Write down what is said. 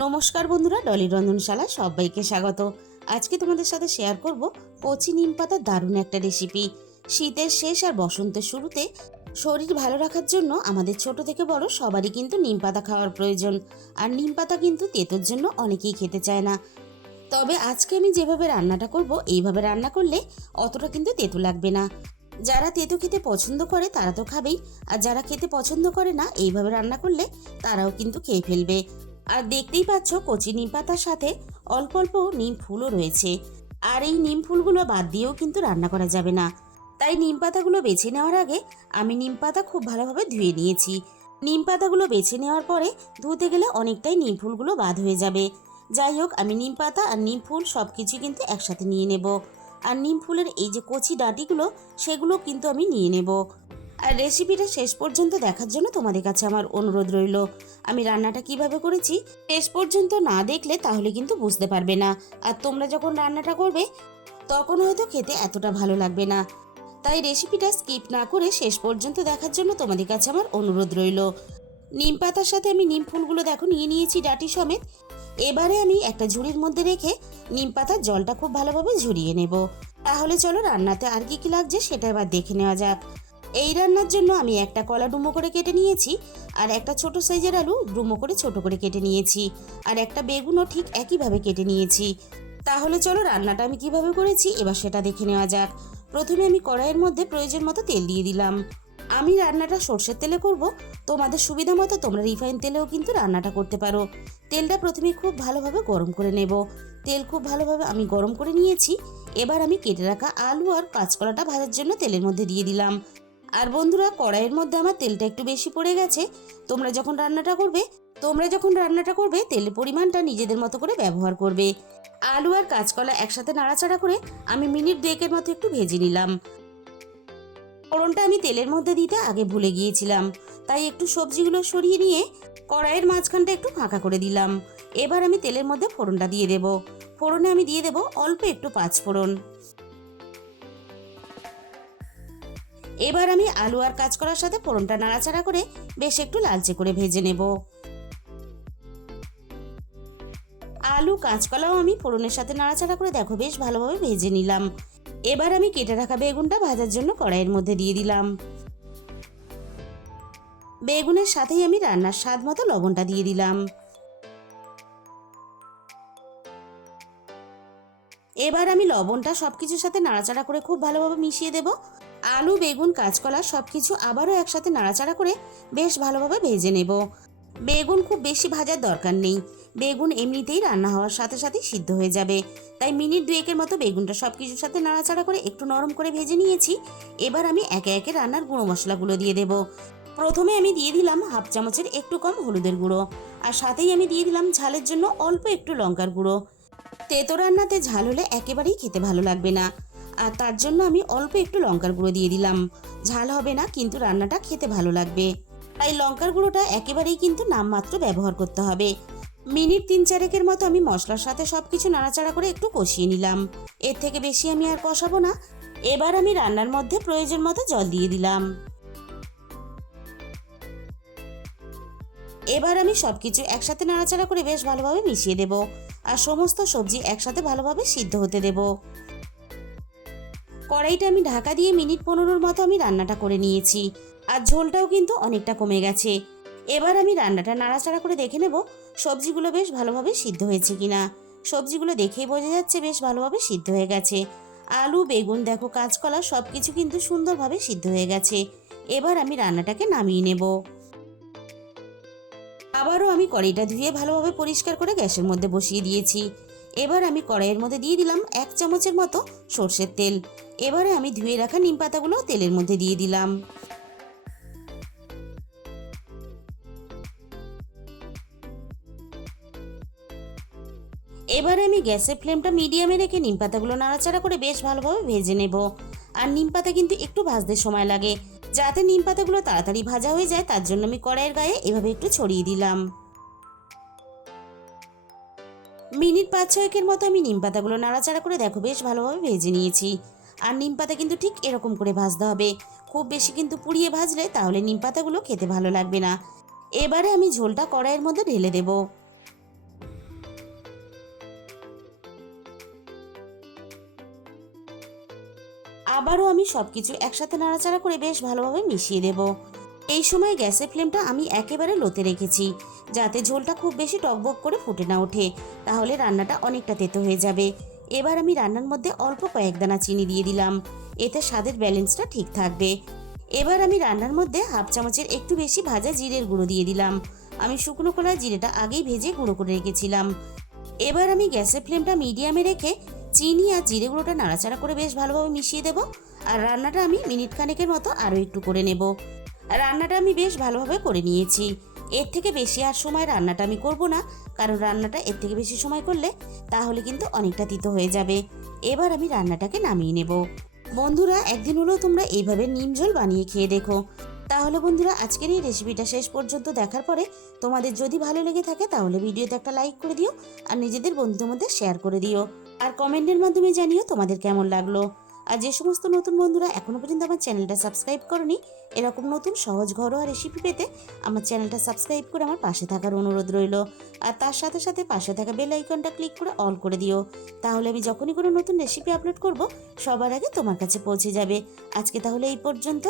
নমস্কার বন্ধুরা, ডলির রন্ধনশালা সবাইকে স্বাগত। আজকে তোমাদের সাথে শেয়ার করব কচি নিম পাতার দারুণ একটা রেসিপি। শীতের শেষ আর বসন্তের শুরুতে শরীর ভালো রাখার জন্য আমাদের ছোট থেকে বড় সবারই কিন্তু নিম পাতা খাওয়ার প্রয়োজন। আর নিম পাতা কিন্তু তেতোর জন্য অনেকেই খেতে চায় না। তবে আজকে আমি যেভাবে রান্নাটা করব, এইভাবে রান্না করলে অতটা কিন্তু তেতো লাগবে না। যারা তেতো খেতে পছন্দ করে তারা তো খাবেই, আর যারা খেতে পছন্দ করে না এইভাবে রান্না করলে তারাও কিন্তু খেয়ে ফেলবে। আর দেখতেই পাচ্ছ কচি নিম পাতার সাথে অল্প অল্প নিম ফুলও রয়েছে। আর এই নিম ফুলগুলো বাদ দিয়েও কিন্তু রান্না করা যাবে না। তাই নিম পাতাগুলো বেছে নেওয়ার আগে আমি নিম পাতা খুব ভালোভাবে ধুয়ে নিয়েছি। নিম পাতাগুলো বেছে নেওয়ার পরে ধুতে গেলে অনেকটাই নিম ফুলগুলো বাদ হয়ে যাবে। যাই হোক, আমি নিম পাতা আর নিম ফুল সব কিছু কিন্তু একসাথে নিয়ে নেব। আর নিম ফুলের এই যে কচি ডাঁটিগুলো, সেগুলো কিন্তু আমি নিয়ে নেব। আর রেসিপিটা শেষ পর্যন্ত দেখার জন্য তোমাদের কাছে আমার অনুরোধ রইল। আমি রান্নাটা কিভাবে করেছি শেষ পর্যন্ত না দেখলে তাহলে কিন্তু বুঝতে পারবে না। আর তোমরা যখন রান্নাটা করবে তখন হয়তো খেতে এতটা ভালো লাগবে না। তাই রেসিপিটা স্কিপ না করে শেষ পর্যন্ত দেখার জন্য তোমাদের কাছে আমার অনুরোধ রইল। নিম পাতার সাথে আমি নিম ফুলগুলো দেখো নিয়ে নিয়েছি ডাঁটি সমেত। এবারে আমি একটা ঝুড়ির মধ্যে রেখে নিম পাতার জলটা খুব ভালোভাবে ঝরিয়ে নেব। তাহলে চলো রান্নাতে আর কি কি লাগছে সেটা এবার দেখে নেওয়া যাক। এই রান্নার জন্য আমি একটা কলা ডুমো করে কেটে নিয়েছি, আর একটা ছোট সাইজের আলু ডুমো করে ছোট করে কেটে নিয়েছি, আর একটা বেগুনও ঠিক একইভাবে কেটে নিয়েছি। তাহলে চলো রান্নাটা আমি কিভাবে করেছি এবার সেটা দেখে নেওয়া যাক। প্রথমে আমি কড়াইয়ের মধ্যে প্রয়োজন মতো তেল দিয়ে দিলাম। আমি রান্নাটা সর্ষের তেলে করব, তোমাদের সুবিধা মতো তোমরা রিফাইন তেলেও কিন্তু রান্নাটা করতে পারো। তেলটা প্রথমে খুব ভালোভাবে গরম করে নেব। তেল খুব ভালোভাবে আমি গরম করে নিয়েছি। এবার আমি কেটে রাখা আলু আর কাঁচকলাটা ভাজার জন্য তেলের মধ্যে দিয়ে দিলাম। আর বন্ধুরা, কড়াইয়ের মধ্যে আমার তেলটা একটু বেশি পড়ে গেছে। তোমরা যখন রান্নাটা করবে তেলের পরিমাণটা নিজেদের মতো করে ব্যবহার করবে। আলু আর কাঁচকলা একসাথে নাড়াচাড়া করে আমি মিনিট দুয়েকের মতো একটু ভেজে নিলাম। ফোড়নটা আমি তেলের মধ্যে দিতে আগে ভুলে গিয়েছিলাম, তাই একটু সবজিগুলো সরিয়ে নিয়ে কড়াইয়ের মাঝখানটা একটু ফাঁকা করে দিলাম। এবার আমি তেলের মধ্যে ফোড়নটা দিয়ে দেব। ফোড়নে আমি দিয়ে দেব অল্প একটু পাঁচফোড়ন। এবার আমি আলু আর কাঁচকলার সাথে ফোড়নটা নাড়াচাড়া করে বেশ একটু লালচে করে ভেজে নেব। আলু কাঁচকলাও আমি ফোড়নের সাথে নাড়াচাড়া করে দেখো বেশ ভালোভাবে ভেজে নিলাম। এবার আমি কেটে রাখা বেগুনটা ভাজার জন্য কড়াইয়ের মধ্যে দিয়ে দিলাম। বেগুনের সাথেই আমি রান্নার স্বাদ মতো লবণটা দিয়ে দিলাম। এবার আমি লবণটা সবকিছুর সাথে নাড়াচাড়া করে খুব ভালোভাবে মিশিয়ে দেব। আলু বেগুন কাঁচকলা সবকিছু আবারও একসাথে নাড়াচাড়া করে বেশ ভালোভাবে ভেজে নেব। বেগুন খুব বেশি ভাজার দরকার নেই, বেগুন এমনিতেই রান্না হওয়ার সাথে সাথে সিদ্ধ হয়ে যাবে। তাই মিনিট দুয়েকের মতো বেগুনটা সবকিছুর সাথে নাড়াচাড়া করে একটু নরম করে ভেজে নিয়েছি। এবার আমি একে একে রান্নার গুঁড়ো মশলাগুলো দিয়ে দেব। প্রথমে আমি দিয়ে দিলাম হাফ চামচের একটু কম হলুদের গুঁড়ো, আর সাথেই আমি দিয়ে দিলাম ঝালের জন্য অল্প একটু লঙ্কার গুঁড়ো। তেতো রান্নাতে ঝাল হলে একেবারেই খেতে ভালো লাগবে না, আর তার জন্য আমি অল্প একটু লঙ্কার গুঁড়ো দিয়ে দিলাম। ঝাল হবে না কিন্তু রান্নাটা খেতে ভালো লাগবে, তাই লঙ্কার গুঁড়োটা একেবারেই কিন্তু নামমাত্র ব্যবহার করতে হবে। মিনিট 3-4 মতো আমি মশলার সাথে সবকিছু নাড়াচাড়া করে একটু কষিয়ে নিলাম। এর থেকে বেশি আমি আর কষাবো না। এবার আমি রান্নার মধ্যে প্রয়োজন মতো জল দিয়ে দিলাম। এবার আমি সবকিছু একসাথে নাড়াচাড়া করে বেশ ভালোভাবে মিশিয়ে দেব, আর সমস্ত সবজি একসাথে ভালোভাবে সিদ্ধ হতে দেব। কড়াইটা আমি ঢাকা দিয়ে মিনিট 15 মতো আমি রান্নাটা করে নিয়েছি, আর ঝোলটাও কিন্তু অনেকটা কমে গেছে। এবার আমি রান্নাটা নাড়াচাড়া করে দেখে নেব সবজিগুলো বেশ ভালোভাবে সিদ্ধ হয়েছে কিনা। সবজিগুলো দেখেই বোঝা যাচ্ছে বেশ ভালোভাবে সিদ্ধ হয়ে গেছে। আলু বেগুন দেখো কাঁচকলা সবকিছু কিন্তু সুন্দরভাবে সিদ্ধ হয়ে গেছে। এবার আমি রান্নাটাকে নামিয়ে নেব। আবারও আমি কড়াইটা ধুয়ে ভালোভাবে পরিষ্কার করে গ্যাসের মধ্যে বসিয়ে দিয়েছি। এবার আমি কড়াইয়ের মধ্যে দিয়ে দিলাম 1 চামচের মতো সর্ষের তেল। এবারে আমি ধুয়ে রাখা নিম পাতাগুলো তেলের মধ্যে দিয়ে দিলাম। এবারে আমি গ্যাসের ফ্লেমটা মিডিয়ামে রেখে নিম পাতাগুলো নাড়াচাড়া করে বেশ ভালোভাবে ভেজে নেব। আর নিম পাতা কিন্তু একটু ভাজতে সময় লাগে, যাতে নিম পাতাগুলো তাড়াতাড়ি ভাজা হয়ে যায় তার জন্য আমি কড়াইয়ের গায়ে এভাবে একটু ছড়িয়ে দিলাম। মিনিট 5-6 মতো আমি নিম পাতাগুলো নাড়াচাড়া করে দেখো বেশ ভালোভাবে ভেজে নিয়েছি। আর নিম পাতা কিন্তু ঠিক এরকম করে ভাজতে হবে, খুব বেশি কিন্তু পুড়িয়ে ভাজলে তাহলে নিম পাতাগুলো খেতে ভালো লাগবে না। এবারে আমি ঝোলটা কড়াইয়ের মধ্যে ঢেলে দেব। আবারও আমি সব কিছু একসাথে নাড়াচাড়া করে বেশ ভালোভাবে মিশিয়ে দেব। এই সময় গ্যাসের ফ্লেমটা আমি একেবারে লোতে রেখেছি, যাতে ঝোলটা খুব বেশি টকবক করে ফুটে না ওঠে, তাহলে রান্নাটা অনেকটা তেতো হয়ে যাবে। এবার আমি রান্নার মধ্যে অল্প কয়েক দানা চিনি দিয়ে দিলাম, এতে স্বাদের ব্যালেন্সটা ঠিক থাকবে। এবার আমি রান্নার মধ্যে হাফ চামচের একটু বেশি ভাজা জিরের গুঁড়ো দিয়ে দিলাম। আমি শুকনো কড়ায় জিরেটা আগেই ভেজে গুঁড়ো করে রেখেছিলাম। এবার আমি গ্যাসের ফ্লেমটা মিডিয়ামে রেখে চিনি আর জিরে গুঁড়োটা নাড়াচাড়া করে বেশ ভালোভাবে মিশিয়ে দেব। আর রান্নাটা আমি মিনিট খানেকের মতো আরও একটু করে নেব। রান্নাটা আমি বেশ ভালোভাবে করে নিয়েছি। এর থেকে বেশি আর সময় রান্নাটা আমি করব না, কারণ রান্নাটা এর থেকে বেশি সময় করলে তাহলে কিন্তু অনেকটা তিতো হয়ে যাবে। এবার আমি রান্নাটাকে নামিয়ে নেব। বন্ধুরা, একদিন হলেও তোমরা এইভাবে নিম ঝোল বানিয়ে খেয়ে দেখো। তাহলে বন্ধুরা, আজকের এই রেসিপিটা শেষ পর্যন্ত দেখার পরে তোমাদের যদি ভালো লেগে থাকে তাহলে ভিডিওতে একটা লাইক করে দিও, আর নিজেদের বন্ধুদের মধ্যে শেয়ার করে দিও, আর কমেন্টের মাধ্যমে জানিও তোমাদের কেমন লাগলো। আর যে সমস্ত নতুন বন্ধুরা এখনো পর্যন্ত আমার চ্যানেলটা সাবস্ক্রাইব করনি, এরকম নতুন সহজ ঘরোয়া রেসিপি পেতে আমার চ্যানেলটা সাবস্ক্রাইব করে আমার পাশে থাকার অনুরোধ রইল। আর তার সাথে সাথে পাশে থাকা বেল আইকনটা ক্লিক করে অল করে দিও, তাহলে আমি যখনই কোনো নতুন রেসিপি আপলোড করব সবার আগে তোমার কাছে পৌঁছে যাবে। আজকে তাহলে এই পর্যন্ত।